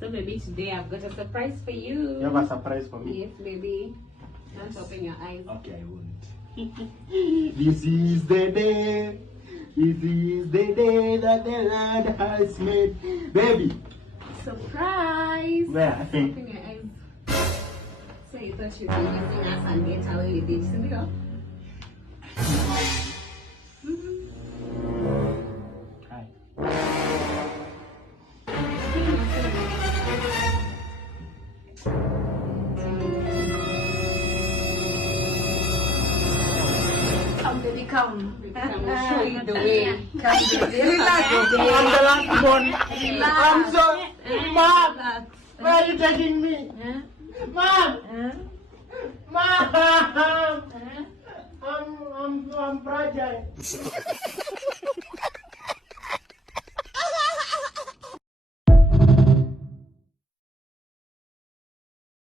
So baby, today I've got a surprise for you. You have a surprise for me? Yes, baby. Don't open your eyes. Okay, I won't. This is the day. This is the day that the Lord has made. Baby. Surprise. Where? Open your eyes. So you thought you'd be using us and get away with it, isn't it? Hi. Come, baby, come. I will show you the way. Come, baby. Relax. I'm the last one. I'm so... Mom! Where are you taking me? Mom! Mom! I'm fragile.